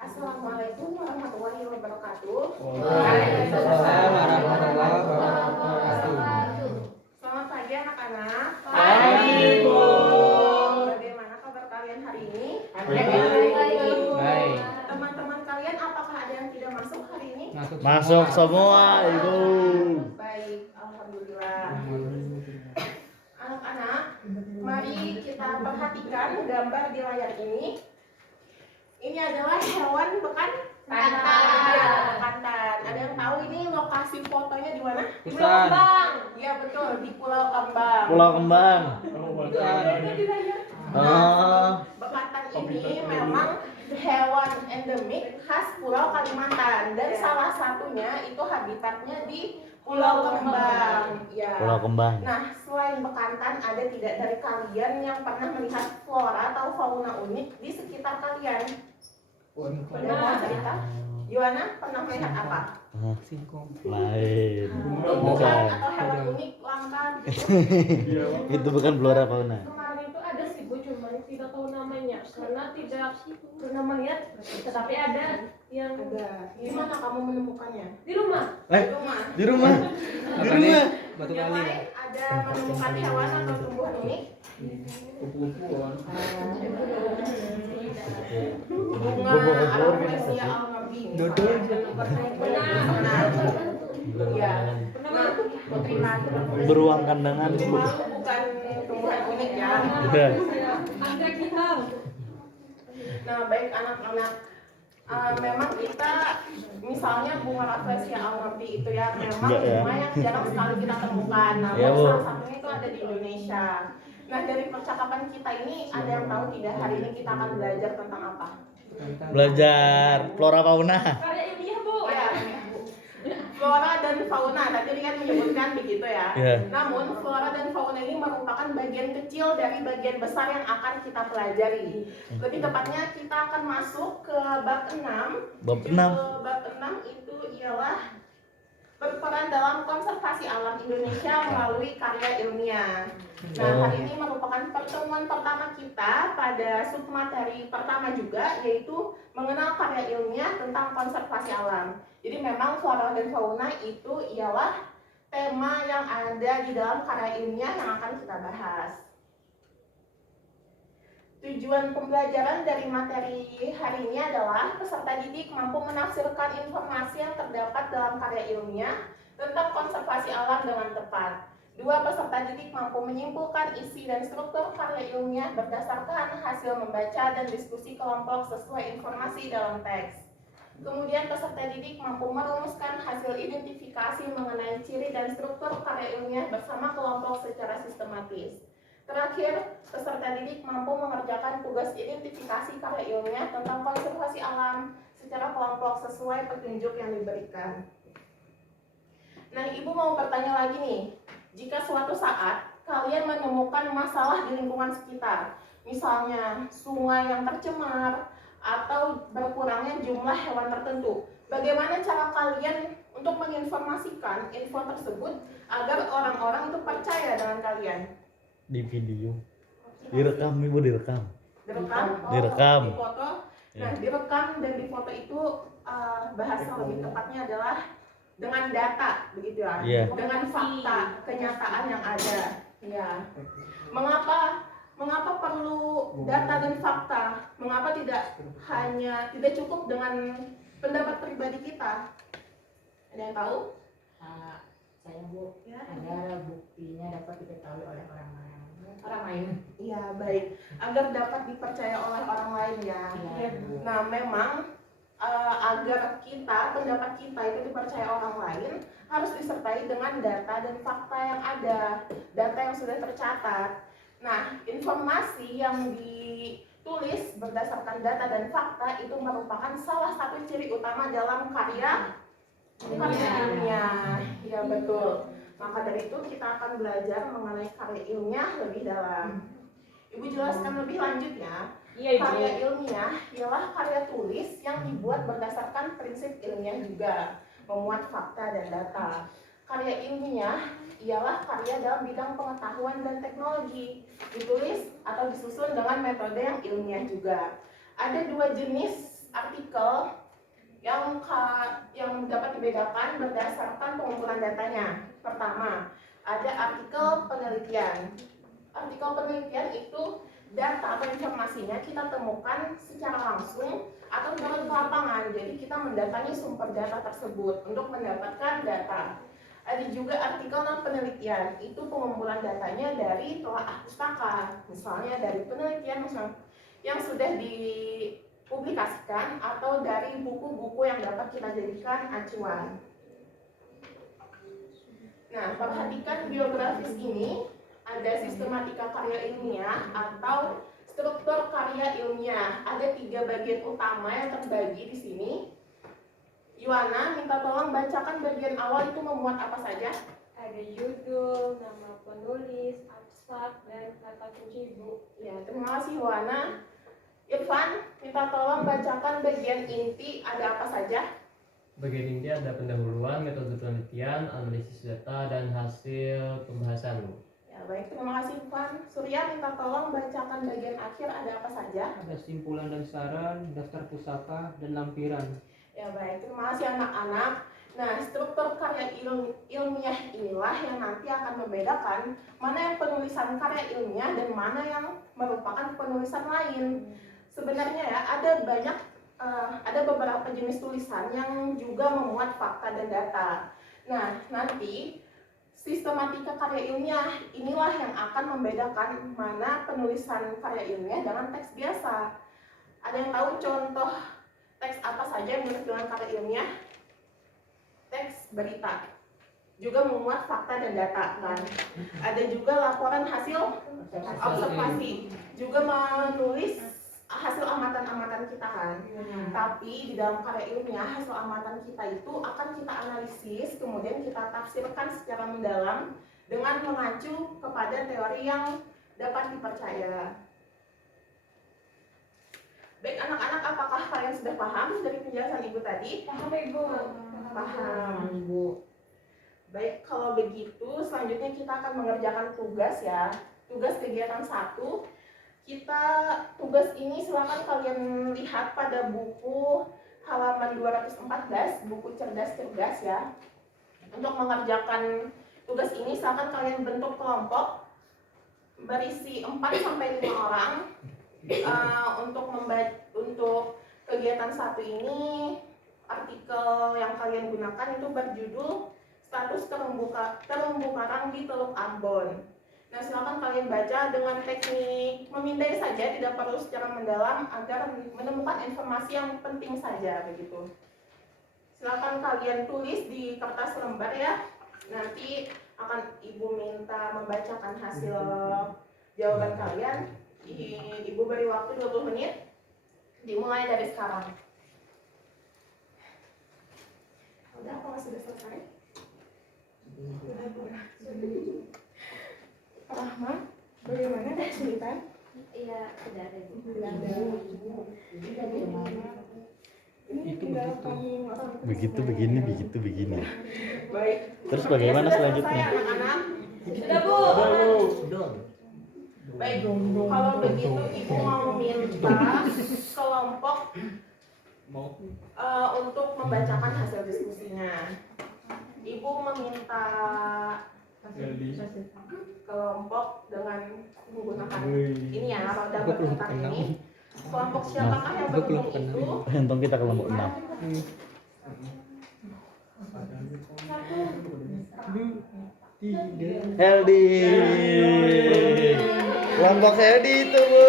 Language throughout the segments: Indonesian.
Assalamualaikum warahmatullahi wabarakatuh. Waalaikumsalam warahmatullahi wabarakatuh. Selamat pagi anak-anak. Pagi, Bu. Bagaimana kabar kalian hari ini? Baik. Teman-teman kalian apakah ada yang tidak masuk hari ini? Masuk semua, Ibu. Baik, alhamdulillah. Anak-anak, mari kita perhatikan gambar di layar ini. Ini adalah hewan bekantan. Ya, bekantan. Ada yang tahu ini lokasi fotonya di mana? Di Pulau Kembang. Iya betul, di Pulau Kembang. Pulau Kembang. Itu di layar. Bekantan ini memang hewan endemik khas Pulau Kalimantan dan salah satunya itu habitatnya di Pulau Kembang. Ya. Pulau Kembang. Nah, selain bekantan, ada tidak dari kalian yang pernah melihat flora atau fauna unik di sekitar kalian? Ada mau cerita? Yohana pernah melihat apa? Lain. Tumbuhan atau hewan unik langka gitu? Itu bukan flora fauna. Kemarin itu ada sih Bu, cuman tidak tahu namanya karena tidak pernah melihat, tetapi ada yang Ada. Di mana kamu menemukannya? di rumah. Di rumah. Di rumah. Di rumah. Yang lain ada menemukan hewan atau tumbuhan unik? Bunga Alopecia almabini. Iya. Nah, Beruang kandangan. itu bukan tumbuhan unik ya. Iya. Ada kita. Nah, baik anak-anak, memang kita misalnya bunga rafflesia almabi itu ya memang Enggak, ya. bunga yang jarang sekali kita temukan. Namun Ya, Bu. salah satunya itu ada di Indonesia. Nah, dari percakapan kita ini ada yang tahu tidak hari ini kita akan belajar tentang apa? Belajar flora fauna. Karya ilmiah Bu. Ya, flora dan fauna. Tadi kan menyebutkan begitu ya. Iya. Namun flora dan fauna ini merupakan bagian kecil dari bagian besar yang akan kita pelajari. Lebih tepatnya kita akan masuk ke bab 6. Bab 6. Bab 6 itu ialah berperan dalam konservasi alam Indonesia melalui karya ilmiah. Nah, hari ini merupakan pertemuan pertama kita pada submateri pertama juga, yaitu mengenal karya ilmiah tentang konservasi alam. Jadi memang flora dan fauna itu ialah tema yang ada di dalam karya ilmiah yang akan kita bahas. Tujuan pembelajaran dari materi hari ini adalah peserta didik mampu menafsirkan informasi yang terdapat dalam karya ilmiah tentang konservasi alam dengan tepat. Dua, peserta didik mampu menyimpulkan isi dan struktur karya ilmiah berdasarkan hasil membaca dan diskusi kelompok sesuai informasi dalam teks. Kemudian peserta didik mampu merumuskan hasil identifikasi mengenai ciri dan struktur karya ilmiah bersama kelompok secara sistematis. Terakhir, peserta didik mampu mengerjakan tugas identifikasi karya ilmiah tentang konservasi alam secara kelompok sesuai petunjuk yang diberikan. Nah, Ibu mau bertanya lagi nih, jika suatu saat kalian menemukan masalah di lingkungan sekitar, misalnya sungai yang tercemar atau berkurangnya jumlah hewan tertentu, bagaimana cara kalian untuk menginformasikan info tersebut agar orang-orang itu percaya dengan kalian? Di video. Direkam, Ibu, direkam. Direkam? Direkam. Di foto. Nah, direkam dan di foto itu bahasa lebih tepatnya adalah dengan data, begitu ya. Iya. Dengan fakta, kenyataan yang ada. Ya. Mengapa perlu data dan fakta? Mengapa tidak cukup dengan pendapat pribadi kita? Ada yang tahu? Saya Bu, Ya. agar buktinya dapat diketahui oleh orang lain. Iya, baik. Agar dapat dipercaya oleh orang lain ya. Iya, Bu. Nah, memang agar pendapat kita itu dipercaya orang lain harus disertai dengan data dan fakta yang ada, data yang sudah tercatat. Nah, informasi yang ditulis berdasarkan data dan fakta itu merupakan salah satu ciri utama dalam karya ilmiah. Ya, betul. Maka dari itu kita akan belajar mengenai karya ilmiah lebih dalam. Ibu jelaskan lebih lanjut ya. Iya, Ibu. Karya ilmiah ialah karya tulis yang dibuat berdasarkan prinsip ilmiah juga, memuat fakta dan data. Karya ilmiah ialah karya dalam bidang pengetahuan dan teknologi, ditulis atau disusun dengan metode yang ilmiah juga. Ada dua jenis artikel yang dapat dibedakan berdasarkan pengumpulan datanya. Pertama, ada artikel penelitian. Artikel penelitian itu data atau informasinya kita temukan secara langsung atau turun ke lapangan. Jadi kita mendatangi sumber data tersebut untuk mendapatkan data. Ada juga artikel non penelitian, itu pengumpulan datanya dari telaah pustaka, misalnya dari penelitian yang sudah dipublikasikan atau dari buku-buku yang dapat kita jadikan acuan. Nah, perhatikan biografis ini, ada sistematika karya ilmiah atau struktur karya ilmiah. Ada 3 bagian utama yang terbagi di sini. Yuana, minta tolong bacakan bagian awal itu memuat apa saja? Ada judul, nama penulis, abstrak, dan kata kunci ibu. Ya, terima kasih Yuana. Irfan, minta tolong bacakan bagian inti ada apa saja? Bagian inti ada pendahuluan, metode penelitian, analisis data, dan hasil pembahasan. Ya, baik, terima kasih Irfan. Surya, minta tolong bacakan bagian akhir ada apa saja? Ada simpulan dan saran, daftar pusaka, dan lampiran. Ya baik, terima kasih anak-anak. Nah, struktur karya ilmiah inilah yang nanti akan membedakan mana yang penulisan karya ilmiah dan mana yang merupakan penulisan lain. Sebenarnya ya, ada beberapa jenis tulisan yang juga memuat fakta dan data. Nah, nanti sistematika karya ilmiah inilah yang akan membedakan mana penulisan karya ilmiah dengan teks biasa. Ada yang tahu contoh teks apa saja yang menulis dengan karya ilmiah? Teks berita, juga memuat fakta dan data kan. Ada juga laporan hasil observasi, juga menulis hasil amatan-amatan kita kan. Tapi di dalam karya ilmiah hasil amatan kita itu akan kita analisis, kemudian kita tafsirkan secara mendalam dengan mengacu kepada teori yang dapat dipercaya. Baik anak-anak, apakah kalian sudah paham dari penjelasan ibu tadi? Paham ibu? Paham ibu. Baik, kalau begitu selanjutnya kita akan mengerjakan tugas ya. Tugas kegiatan 1. Tugas ini silakan kalian lihat pada buku halaman 214, buku cerdas-cerdas ya. Untuk mengerjakan tugas ini silakan kalian bentuk kelompok berisi 4-5 orang. Untuk kegiatan 1 ini, artikel yang kalian gunakan itu berjudul status terumbu karang di Teluk Ambon. Nah, silakan kalian baca dengan teknik memindai saja, tidak perlu secara mendalam agar menemukan informasi yang penting saja begitu. Silakan kalian tulis di kertas lembar ya. Nanti akan ibu minta membacakan hasil jawaban kalian. Ibu beri waktu 20 menit. Dimulai dari sekarang. Udah, apa sudah selesai? Rahma, bagaimana dah cerita? Iya, sudah ada ibu. Ini tinggal kami orang. Begitu begini. Baik. Terus bagaimana Sudah selanjutnya? selesai, anak-anak? Sudah bu. Baik, kalau begitu ibu mau minta kelompok untuk membacakan hasil diskusinya. Ibu meminta kelompok dengan menggunakan ini ya, roda berputar ini. Kelompok siapakah yang beruntung itu? Untung kita kelompok 6. Heldi. Kelompok Heldi itu, Bu.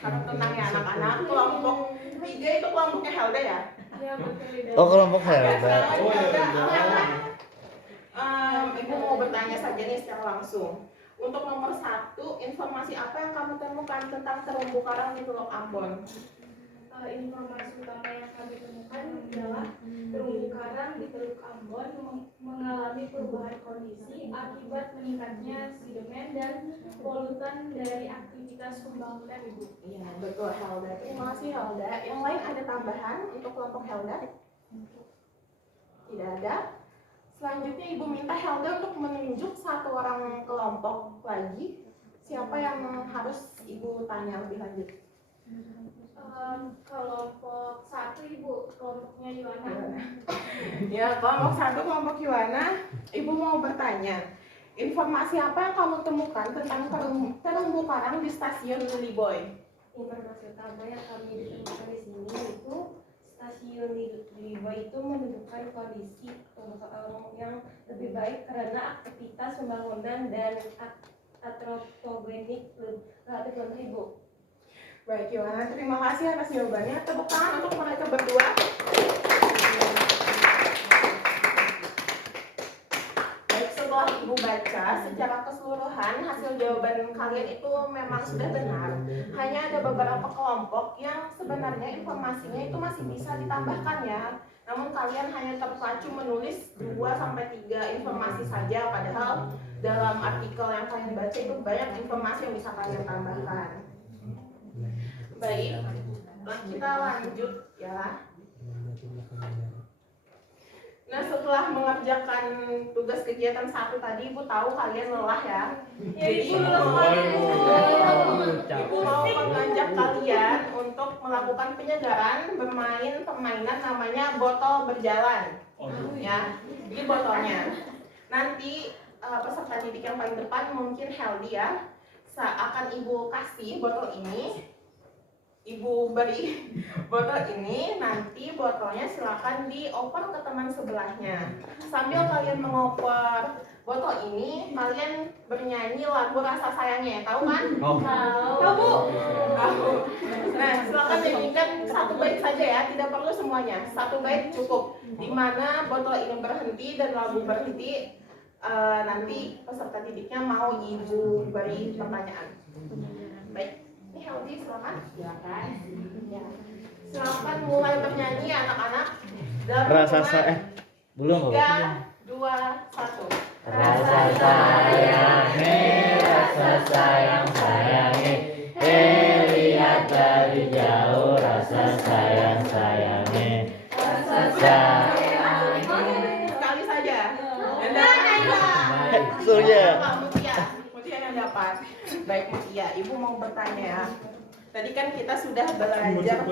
Karena tenang ya anak-anak, kelompok 3 itu kelompoknya Helda ya? Iya, betul ibu. Oh, kelompok Helda. Ibu mau bertanya saja nih secara langsung. Untuk nomor 1, informasi apa yang kamu temukan tentang terumbu karang di Teluk Ambon? Informasi utama yang kami temukan adalah terumbu karang di Teluk Ambon mengalami perubahan kondisi akibat meningkatnya sedimen dan polutan dari aktivitas pembangunan ibu. Iya, betul Helda. Terima kasih Helda. Yang lain ada tambahan untuk kelompok Helda? Tidak ada. Selanjutnya Ibu minta Helda untuk menunjuk satu orang kelompok lagi. Siapa yang harus Ibu tanya lebih lanjut? Kelompok 1 Ibu, kelompoknya Yuana. Ya, kelompok 1 kelompok Yuana. Ibu mau bertanya, informasi apa yang kamu temukan tentang terumbu karang di stasiun Liboy? Informasi utama yang kami ditemukan di sini itu stasiun Liboy itu menunjukkan kondisi yang lebih baik karena aktivitas pembangunan dan antropogenik relatif rendah Ibu. Baik, Yuana, terima kasih atas jawabannya. Tepuk tangan untuk mereka berdua. Baik, setelah Ibu baca secara keseluruhan hasil jawaban kalian itu memang sudah benar. Hanya ada beberapa kelompok yang sebenarnya informasinya itu masih bisa ditambahkan ya. Namun kalian hanya terpacu menulis 2-3 informasi saja, padahal dalam artikel yang kalian baca itu banyak informasi yang bisa kalian tambahkan. Baik, kita lanjut ya. Nah, setelah mengerjakan tugas kegiatan 1 tadi, Ibu tahu kalian lelah ya. Jadi Ibu mau mengajak kalian untuk melakukan penyegaran bermain permainan namanya botol berjalan. Ya, ini botolnya. Nanti peserta didik yang paling depan mungkin Heldi ya, akan Ibu kasih botol ini. Ibu beri botol ini, nanti botolnya silakan dioper ke teman sebelahnya. Sambil kalian mengoper botol ini, kalian bernyanyi lagu Rasa Sayangnya, tahu kan? Tahu Bu? Tahu. Nah, silakan nyanyikan 1 bait saja ya, tidak perlu semuanya. 1 bait cukup. Di mana botol ini berhenti dan lagu berhenti, nanti peserta didiknya mau Ibu beri pertanyaan. Baik. Heldi, silakan. Silakan. Ya. Silakan mulai bernyanyi anak-anak. Rasa belum 3, 2, 1. Rasa sayang sayangi, lihat dari jauh rasa sayang sayangi, rasa sayang. Sekali saja. Dan dapat. Surya. Mutia yang dapat. Baik Mutia, Ibu mau bertanya ya. Tadi kan kita sudah belajar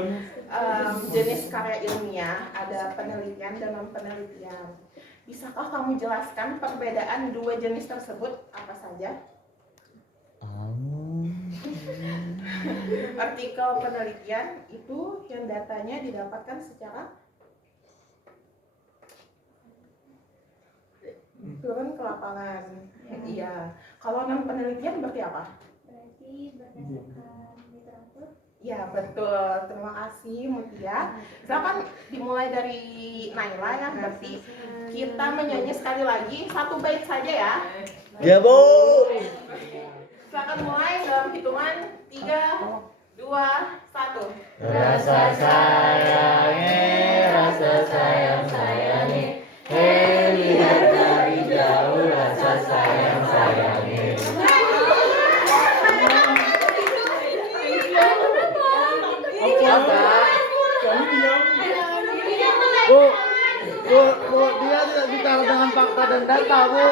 jenis karya ilmiah, ada penelitian dan non penelitian. Bisakah kamu jelaskan perbedaan 2 jenis tersebut apa saja? Artikel penelitian itu yang datanya didapatkan secara turun ke lapangan. Iya. Kalau non penelitian berarti apa? Berarti berdasarkan literatur. Ya betul. Terima kasih Mutia. Silakan dimulai dari Naila ya. Berarti kita menyanyi sekali lagi 1 bait saja ya. Ya Bu. Silakan mulai dalam hitungan 3, 2, 1. Rasa sayang sayangi, lihat dari jauh rasa sayang sayangi. Bu, dia tidak bicara dengan fakta dan data, Bu.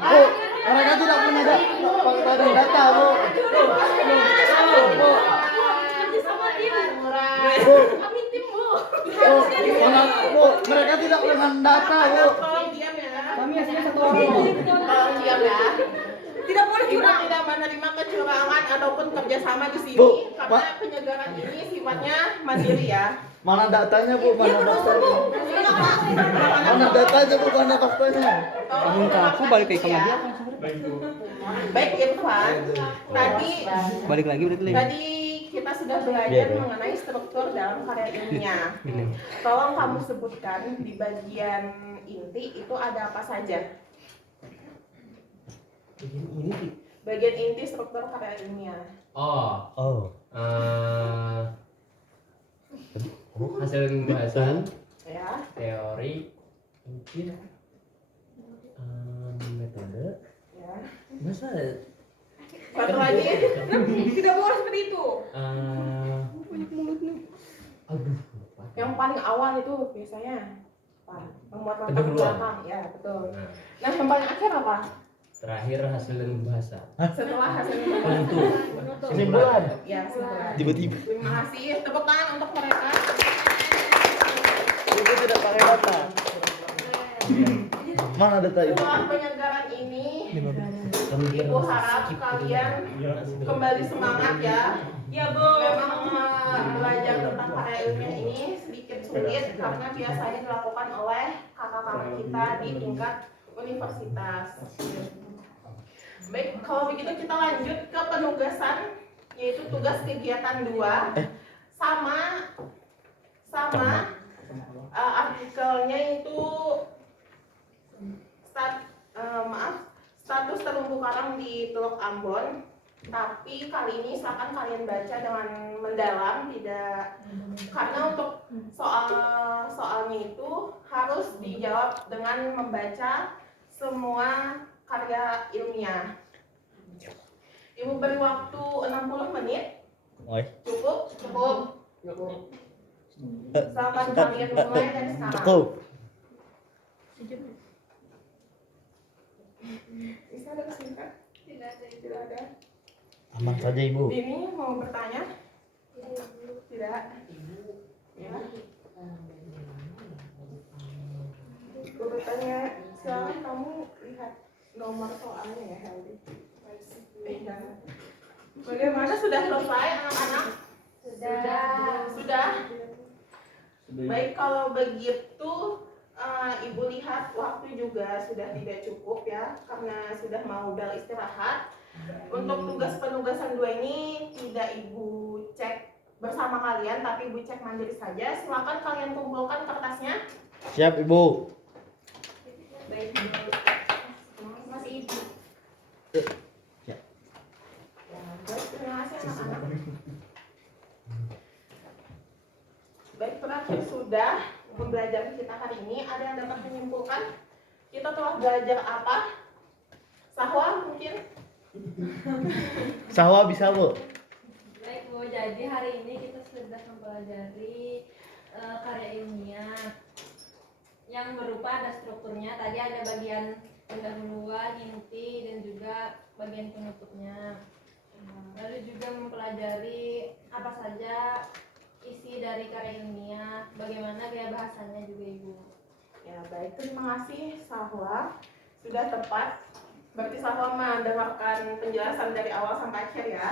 Bu, mereka tidak punya fakta dan data, Bu. Bu, mereka tidak dengan data, Bu. Tolong diam ya. Kami hasilnya 1 orang. Tolong diam ya. Tidak boleh Ibu curang. tidak menerima kecurangan ataupun kerjasama di sini Bu, karena penyegaran ini sifatnya mandiri ya. Mana datanya, Bu? Mana faktanya? Mana datanya, Bu? Mana faktanya? Tolong Aku balik ke iklan lagi ya. Baik Irfan, Balik lagi berarti lagi. tadi kita sudah belajar mengenai struktur dalam karya ilmiah. Tolong kamu sebutkan di bagian inti itu ada apa saja? Bagian inti struktur karya ilmiah. Oh. Hasil pembahasan, Ya. teori, mungkin metode. Ya. Masa Satu lagi. Tidak boleh seperti itu. aduh lupa. Yang paling awal itu biasanya apa? Membuat latar Pendahuluan. belakang, ya betul. Nah, Nah, yang paling akhir apa? terakhir hasil dan bahasa. Setelah hasil Penutup. Kesimpulan. Ya, simpulan. Tiba-tiba. Terima kasih. Tepuk tangan untuk mereka. Ibu tidak pakai data. Mana data ibu? Setelah penyegaran ini, Kemudian Ibu harap kalian kembali semangat ya. Ya Bu. Memang belajar tentang karya ilmiah ini sedikit sulit karena biasanya dilakukan oleh kakak-kakak kita di tingkat universitas. Baik, kalau begitu kita lanjut ke penugasan, yaitu tugas kegiatan 2 sama artikelnya itu status terumbu karang di Teluk Ambon. Tapi kali ini silakan kalian baca dengan mendalam, tidak karena untuk soalnya itu harus dijawab dengan membaca semua karya ilmiah. Ibu beri waktu 60 menit. Oi. Cukup? Cukup. Silakan kalian mulai dari sekarang. Cukup. Bisa ada kesingkat? Tidak ada. Aman saja ibu. Dini mau bertanya? Tidak. Ya. Urutannya silakan kamu lihat nomor soalnya ya, Heldi. Jangan. Bagaimana, sudah selesai anak-anak? Sudah. Baik, kalau begitu Ibu lihat waktu juga sudah tidak cukup ya, karena sudah mau bel istirahat. Untuk tugas penugasan 2 ini tidak Ibu cek bersama kalian, tapi Ibu cek mandiri saja. Silakan kalian kumpulkan kertasnya. Siap ibu. Baik, masih Ibu. Ya, baik, terima kasih anak-anak. Baik, terakhir sudah pembelajaran kita hari ini. Ada yang dapat menyimpulkan kita telah belajar apa? Sahwa mungkin? Sahwa bisa bu. Baik Bu, jadi hari ini kita sudah mempelajari karya ilmiah yang berupa ada strukturnya. Tadi ada bagian pendahuluan, inti, dan juga bagian penutupnya. Lalu juga mempelajari apa saja isi dari karya ilmiah, bagaimana gaya bahasanya juga Ibu. Ya, baik, terima kasih Sahwa. Sudah tepat. Berarti Sahwa mendengarkan penjelasan dari awal sampai akhir ya.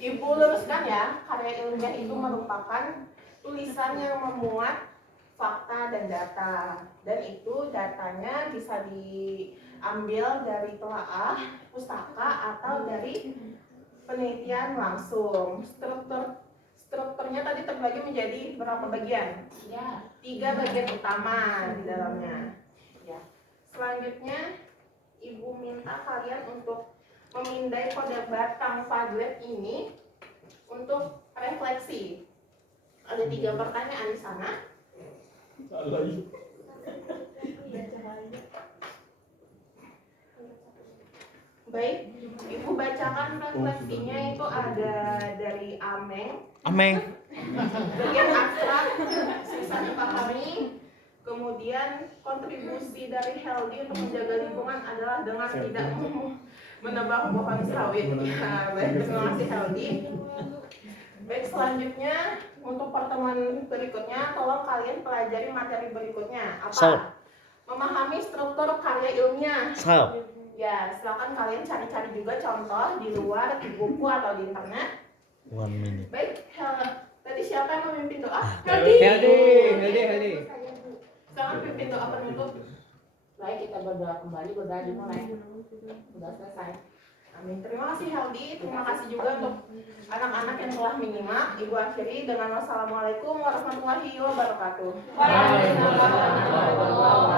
Ibu luruskan ya, karya ilmiah itu merupakan tulisan yang memuat fakta dan data. Dan itu datanya bisa diambil dari telaah, pustaka, atau dari penelitian langsung. Strukturnya tadi terbagi menjadi berapa bagian? Ya. 3 bagian utama di dalamnya. Ya. Selanjutnya, Ibu minta kalian untuk memindai kode batang Padlet ini untuk refleksi. Ada 3 pertanyaan di sana. Baik, Ibu bacakan refleksinya. Itu ada dari Ameng. Bagian abstrak, susah dipahami. Kemudian kontribusi dari Heldi untuk menjaga lingkungan adalah dengan tidak menebang pohon sawit. Ya, baik, terima kasih Heldi. Baik, selanjutnya untuk pertemuan berikutnya, tolong kalian pelajari materi berikutnya. Apa? Memahami struktur karya ilmiah. Ya, silakan kalian cari-cari juga contoh di luar, di buku atau di internet. 1 minute. Baik, tadi siapa yang memimpin doa? Heldi. Silakan pimpin doa penutup. Baik, kita berdoa kembali, berdoa dimulai. Sudah selesai. Amin. Terima kasih Heldi. Terima kasih juga untuk anak-anak yang telah menyimak. Ibu akhiri dengan wassalamualaikum warahmatullahi wabarakatuh. Waalaikumsalam.